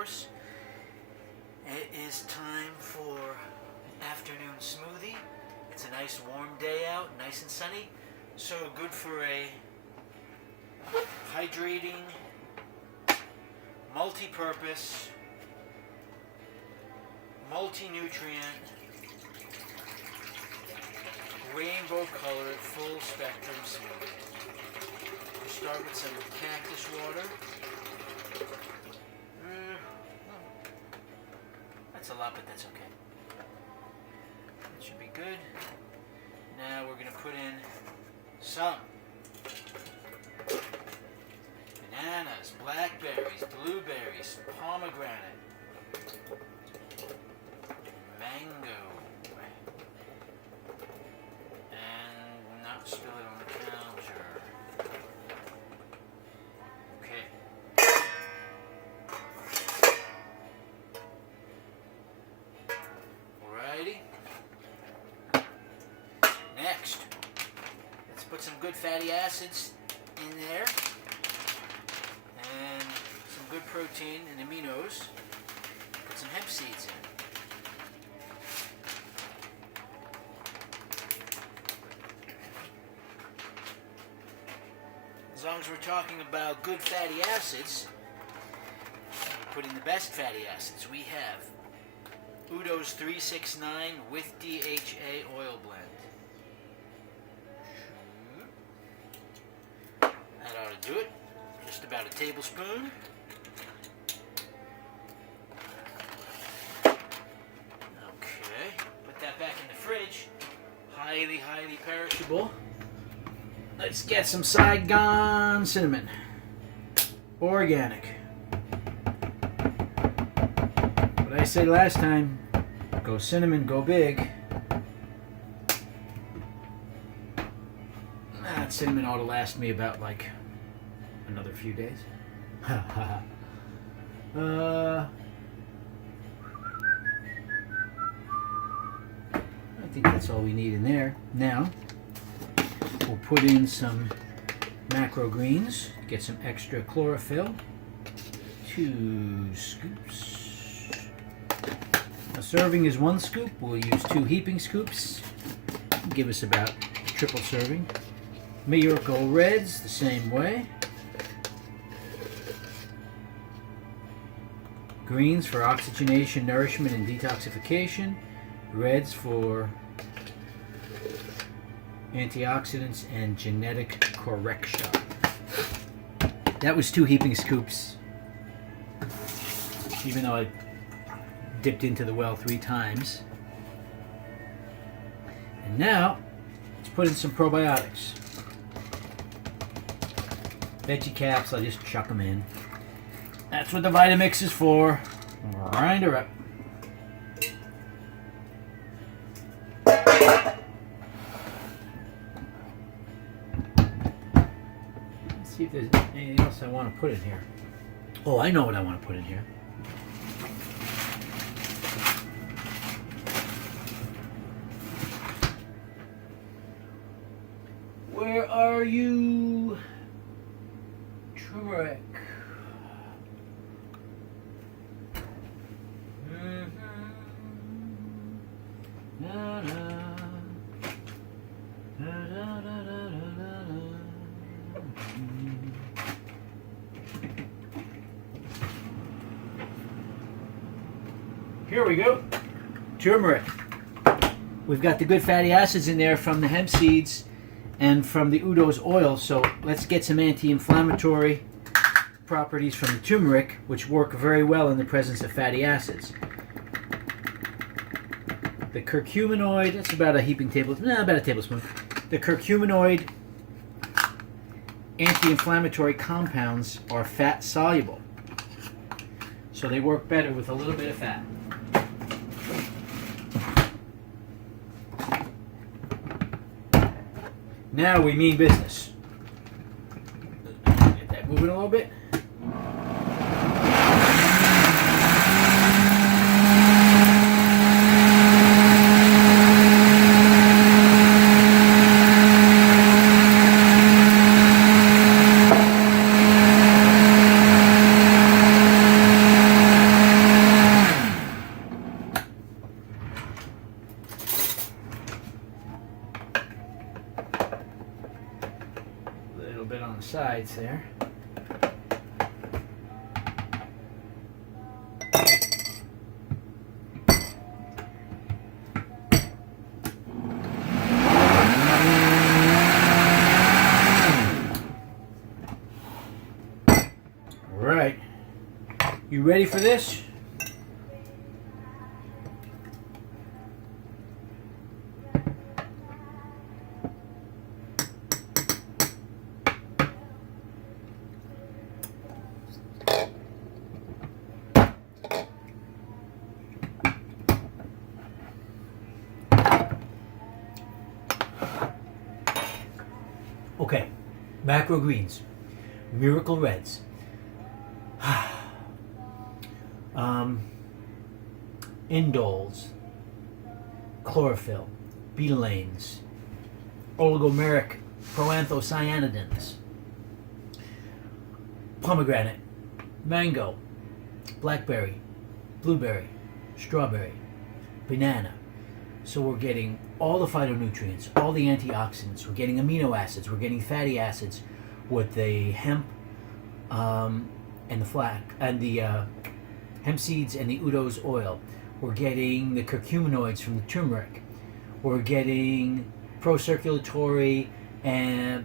course. It is time for afternoon smoothie. It's a nice warm day out, nice and sunny, so good for a hydrating, multi-purpose, multi-nutrient, rainbow-colored, full-spectrum smoothie. We'll start with some cactus water. That's a lot, but that's okay. That should be good. Now we're going to put in some bananas, blackberries, blueberries, pomegranate, mango, and not spill it on the counter. Okay. Alrighty. Next, let's put some good fatty acids in there and some good protein and aminos. Put some hemp seeds in. As long as we're talking about good fatty acids, we're putting the best fatty acids. We have Udo's 369 with DHA oil blend. That ought to do it. Just about a tablespoon. Okay, put that back in the fridge. Highly, highly perishable. Let's get some Saigon cinnamon. Organic. What I said last time, go cinnamon, go big. That cinnamon ought to last me about like another few days. I think that's all we need in there. Now, we'll put in some macro greens, get some extra chlorophyll. 2 scoops. A serving is 1 scoop. We'll use 2 heaping scoops. Give us about triple serving. Miracle Reds, the same way. Greens for oxygenation, nourishment, and detoxification. Reds for antioxidants and genetic correction. That was 2 heaping scoops. Even though I dipped into the well 3 times. And now, let's put in some probiotics. Veggie caps, I'll just chuck them in. That's what the Vitamix is for. Grind her up. Let's see if there's anything else I want to put in here. Oh, I know what I want to put in here. Where are you? Turmeric. Here we go. Turmeric. We've got the good fatty acids in there from the hemp seeds and from the Udo's oil, so let's get some anti-inflammatory properties from the turmeric, which work very well in the presence of fatty acids. The curcuminoid, that's about a heaping tablespoon, about a tablespoon. The curcuminoid anti-inflammatory compounds are fat soluble, so they work better with a little bit of fat. Now we mean business. Get that moving a little bit. sides there. All right, you ready for this? Okay, macro greens, miracle reds, indoles, chlorophyll, betalains, oligomeric proanthocyanidins, pomegranate, mango, blackberry, blueberry, strawberry, banana. So we're getting all the phytonutrients, all the antioxidants. We're getting amino acids. We're getting fatty acids with the hemp and the flax and the hemp seeds and the udo's oil. We're getting the curcuminoids from the turmeric. We're getting pro-circulatory and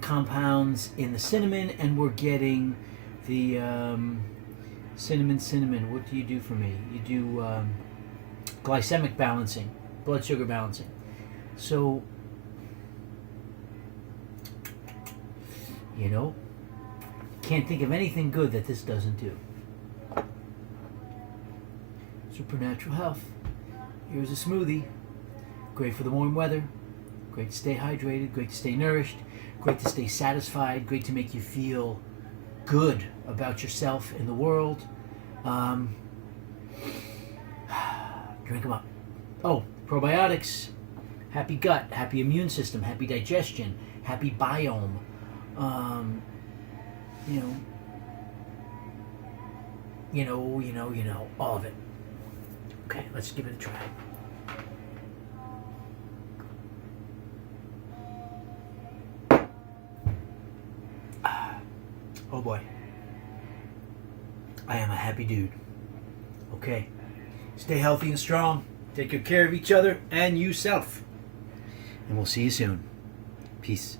compounds in the cinnamon, and we're getting the cinnamon. What do you do for me? You do glycemic balancing, blood sugar balancing. So, you know, can't think of anything good that this doesn't do. Supernatural health. Here's a smoothie. Great for the warm weather. Great to stay hydrated. Great to stay nourished. Great to stay satisfied. Great to make you feel good about yourself in the world. Drink them up. Oh, probiotics. Happy gut. Happy immune system. Happy digestion. Happy biome. You know, all of it. Okay, let's give it a try. Oh boy. I am a happy dude. Okay. Stay healthy and strong. Take good care of each other and yourself. And we'll see you soon. Peace.